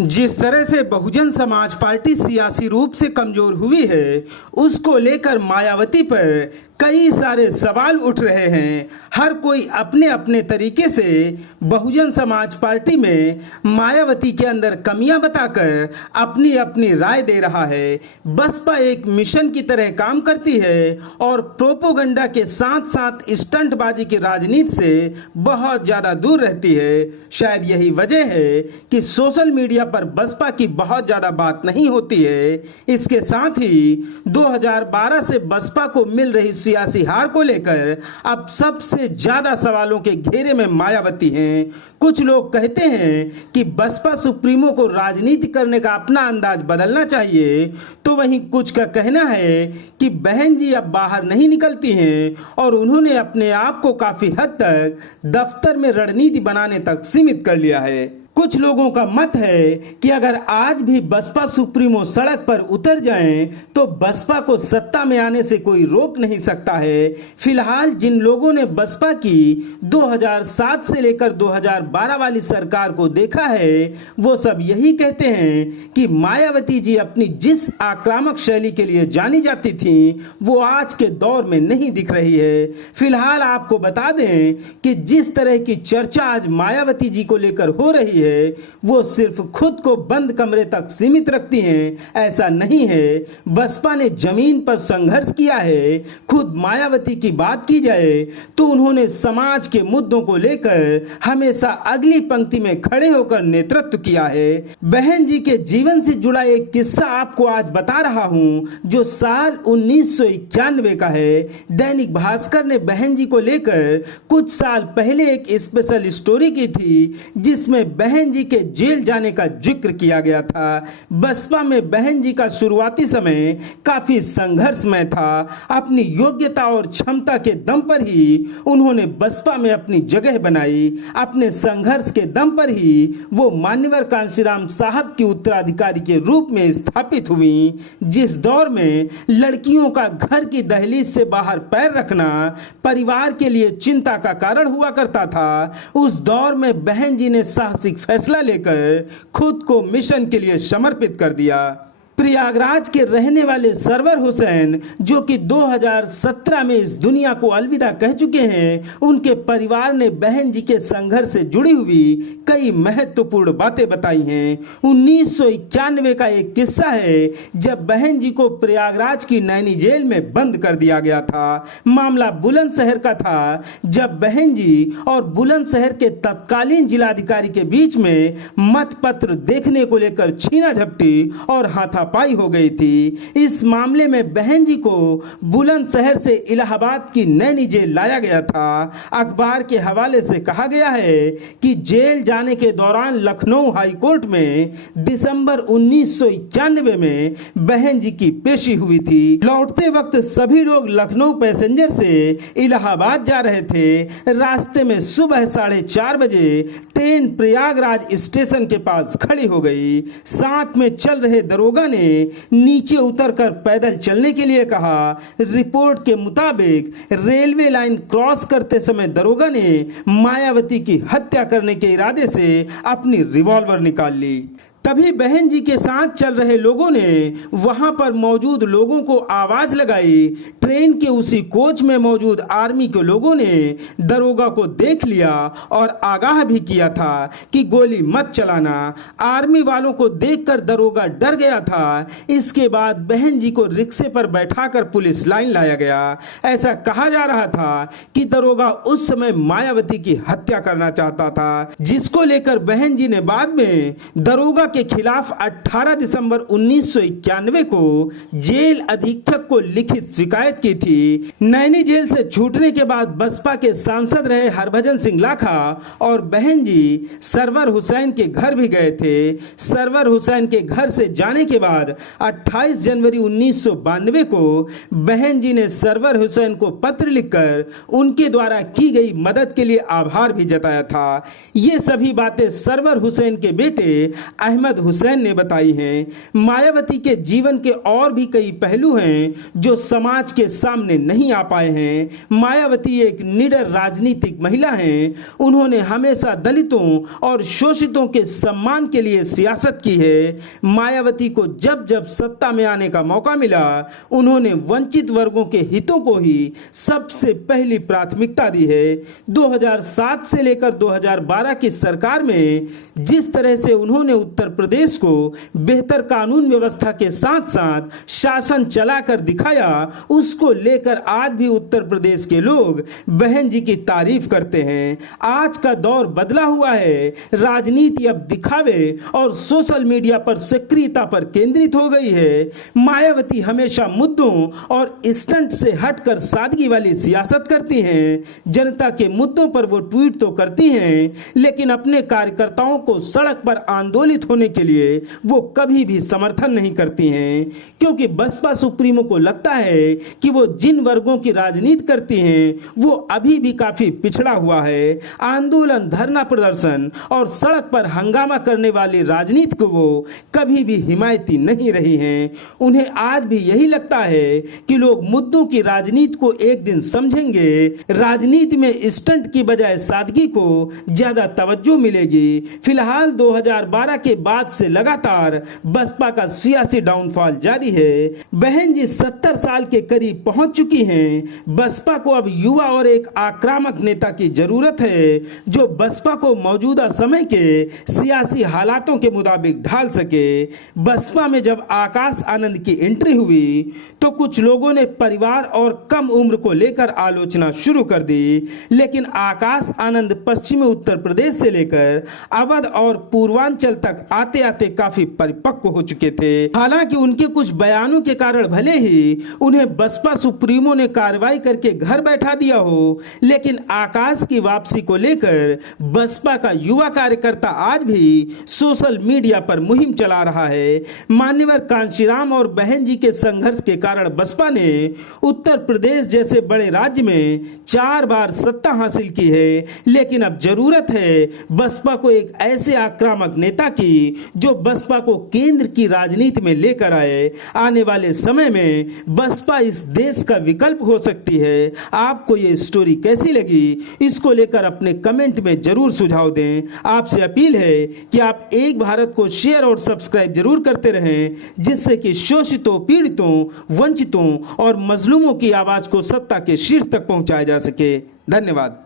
जिस तरह से बहुजन समाज पार्टी सियासी रूप से कमजोर हुई है, उसको लेकर मायावती पर कई सारे सवाल उठ रहे हैं। हर कोई अपने अपने तरीके से बहुजन समाज पार्टी में मायावती के अंदर कमियां बताकर अपनी अपनी राय दे रहा है। बसपा एक मिशन की तरह काम करती है और प्रोपोगंडा के साथ साथ स्टंटबाजी की राजनीति से बहुत ज़्यादा दूर रहती है। शायद यही वजह है कि सोशल मीडिया पर बसपा की बहुत ज़्यादा बात नहीं होती है। इसके साथ ही 2012 से बसपा को मिल रही सियासी हार को लेकर अब सबसे ज्यादा सवालों के घेरे में मायावती हैं। कुछ लोग कहते हैं कि बसपा सुप्रीमो को राजनीति करने का अपना अंदाज बदलना चाहिए, तो वहीं कुछ का कहना है कि बहन जी अब बाहर नहीं निकलती हैं और उन्होंने अपने आप को काफी हद तक दफ्तर में रणनीति बनाने तक सीमित कर लिया है। कुछ लोगों का मत है कि अगर आज भी बसपा सुप्रीमो सड़क पर उतर जाएं तो बसपा को सत्ता में आने से कोई रोक नहीं सकता है। फिलहाल जिन लोगों ने बसपा की 2007 से लेकर 2012 वाली सरकार को देखा है, वो सब यही कहते हैं कि मायावती जी अपनी जिस आक्रामक शैली के लिए जानी जाती थी वो आज के दौर में नहीं दिख रही है। फिलहाल आपको बता दें कि जिस तरह की चर्चा आज मायावती जी को लेकर हो रही है वो सिर्फ खुद को बंद कमरे तक सीमित रखती हैं, ऐसा नहीं है। बसपा ने जमीन पर संघर्ष किया है। खुद मायावती की बात की जाए तो उन्होंने समाज के मुद्दों को लेकर हमेशा अगली पंक्ति में खड़े होकर नेतृत्व किया है। बहन जी के जीवन से जुड़ा एक किस्सा आपको आज बता रहा हूं जो साल 1991 का है। दैनिक भास्कर ने बहन जी को लेकर कुछ साल पहले एक स्पेशल स्टोरी की थी जिसमें बहन जी के जेल जाने का जिक्र किया गया था। बसपा में बहन जी का शुरुआती समय काफी संघर्षमय था। अपनी योग्यता और क्षमता के दम पर ही उन्होंने बसपा में अपनी जगह बनाई। अपने संघर्ष के दम पर ही वो मान्यवर कांशीराम साहब की उत्तराधिकारी के रूप में स्थापित हुई। जिस दौर में लड़कियों का घर की दहलीज से बाहर पैर रखना परिवार के लिए चिंता का कारण हुआ करता था, उस दौर में बहन जी ने साहसिक फैसला लेकर खुद को मिशन के लिए समर्पित कर दिया। प्रयागराज के रहने वाले सरवर हुसैन जो कि 2017 में इस दुनिया को अलविदा कह चुके हैं, उनके परिवार ने बहन जी के संघर्ष से जुड़ी हुई कई महत्वपूर्ण बातें बताई हैं। 1991 का एक किस्सा है जब बहन जी को प्रयागराज की नैनी जेल में बंद कर दिया गया था। मामला बुलंदशहर का था जब बहन जी और बुलंदशहर के तत्कालीन जिलाधिकारी के बीच में मत पत्र देखने को लेकर छीना झपटी और हाथा पाई हो गई थी। इस मामले में बहन जी को बुलंदशहर से इलाहाबाद की नैनी जेल लाया गया था। अखबार के हवाले से कहा गया है कि जेल जाने के दौरान लखनऊ हाई कोर्ट में दिसंबर 1991 में बहन जी की पेशी हुई थी। लौटते वक्त सभी लोग लखनऊ पैसेंजर से इलाहाबाद जा रहे थे। रास्ते में सुबह 4:30 बजे ट्रेन प्रयागराज स्टेशन के पास खड़ी हो गई। साथ में चल रहे दरोगा ने नीचे उतरकर पैदल चलने के लिए कहा। रिपोर्ट के मुताबिक रेलवे लाइन क्रॉस करते समय दरोगा ने मायावती की हत्या करने के इरादे से अपनी रिवॉल्वर निकाल ली। तभी बहन जी के साथ चल रहे लोगों ने वहां पर मौजूद लोगों को आवाज लगाई। ट्रेन के उसी कोच में मौजूद आर्मी के लोगों ने दरोगा को देख लिया और आगाह भी किया था कि गोली मत चलाना। आर्मी वालों को देखकर दरोगा डर गया था। इसके बाद बहन जी को रिक्शे पर बैठाकर पुलिस लाइन लाया गया। ऐसा कहा जा रहा था कि दरोगा उस समय मायावती की हत्या करना चाहता था, जिसको लेकर बहन जी ने बाद में दरोगा के खिलाफ 18 दिसंबर 1991 को जेल अधीक्षक को लिखित शिकायत की थी। नैनी जेल से छूटने के बाद बसपा के सांसद रहे हरभजन सिंह लाखा और बहन जी सरवर हुसैन के घर भी गए थे। सरवर हुसैन के घर से जाने के बाद 28 जनवरी 1992 को बहन जी ने सरवर हुसैन को पत्र लिखकर उनके द्वारा की गई मदद के लिए आभार भी जताया था। ये सभी बातें सरवर हुसैन के बेटे अहमद अहमद हुसैन ने बताई हैं। मायावती के जीवन के और भी कई पहलू हैं जो समाज के सामने नहीं आ पाए हैं। मायावती एक निडर राजनीतिक महिला हैं। उन्होंने हमेशा दलितों और शोषितों के सम्मान के लिए सियासत की है। मायावती को जब जब सत्ता में आने का मौका मिला, उन्होंने वंचित वर्गों के हितों को ही सबसे पहली प्राथमिकता दी है। 2007 से लेकर 2012 की सरकार में जिस तरह से उन्होंने उत्तर प्रदेश को बेहतर कानून व्यवस्था के साथ साथ शासन चलाकर दिखाया, उसको लेकर आज भी उत्तर प्रदेश के लोग बहन जी की तारीफ करते हैं। आज का दौर बदला हुआ है। राजनीति अब दिखावे और सोशल मीडिया पर सक्रियता पर केंद्रित हो गई है। मायावती हमेशा मुद्दों और स्टंट से हटकर सादगी वाली सियासत करती हैं। जनता के मुद्दों पर वो ट्वीट तो करती हैं, लेकिन अपने कार्यकर्ताओं को सड़क पर आंदोलित होने के लिए वो कभी भी समर्थन नहीं करती हैं, क्योंकि बसपा सुप्रीमो को लगता है कि वो जिन वर्गों की राजनीति करती हैं वो अभी भी काफी पिछड़ा हुआ है। आंदोलन, धरना प्रदर्शन और सड़क पर हंगामा करने वाली राजनीति को वो कभी भी हिमायती नहीं रही हैं। उन्हें आज भी यही लगता है कि लोग मुद्दों की राजनीति को एक दिन समझेंगे। राजनीति में स्टंट की बजाय सादगी को ज्यादा तवज्जो मिलेगी। फिलहाल 2012 के बाद से लगातार बसपा का सियासी डाउनफॉल जारी है। बहन जी 70 साल के करीब पहुंच चुकी हैं। बसपा को अब युवा और एक आक्रामक नेता की जरूरत है जो बसपा को मौजूदा समय के सियासी हालातों के मुताबिक ढाल सके। बसपा में जब आकाश आनंद की एंट्री हुई तो कुछ लोगों ने परिवार और कम उम्र को लेकर आलोचना शुरू कर दी, लेकिन आकाश आनंद पश्चिमी उत्तर प्रदेश से लेकर अवध और पूर्वांचल तक आते आते काफी परिपक्व हो चुके थे। हालांकि उनके कुछ बयानों के कारण भले ही उन्हें बसपा सुप्रीमो ने कार्रवाई करके घर बैठा दिया हो, लेकिन आकाश की वापसी को लेकर बसपा का युवा कार्यकर्ता आज भी सोशल मीडिया पर मुहिम चला रहा है। मान्यवर कांशीराम और बहन जी के संघर्ष के कारण बसपा ने उत्तर प्रदेश जैसे बड़े राज्य में 4 बार सत्ता हासिल की है, लेकिन अब जरूरत है बसपा को एक ऐसे आक्रामक नेता की जो बसपा को केंद्र की राजनीति में लेकर आए। आने वाले समय में बसपा इस देश का विकल्प हो सकती है। आपको ये स्टोरी कैसी लगी, इसको लेकर अपने कमेंट में जरूर सुझाव दें। आपसे अपील है कि आप एक भारत को शेयर और सब्सक्राइब जरूर करते रहें, जिससे कि शोषितों, पीड़ितों, वंचितों और मजलूमों की आवाज को सत्ता के शीर्ष तक पहुंचाया जा सके। धन्यवाद।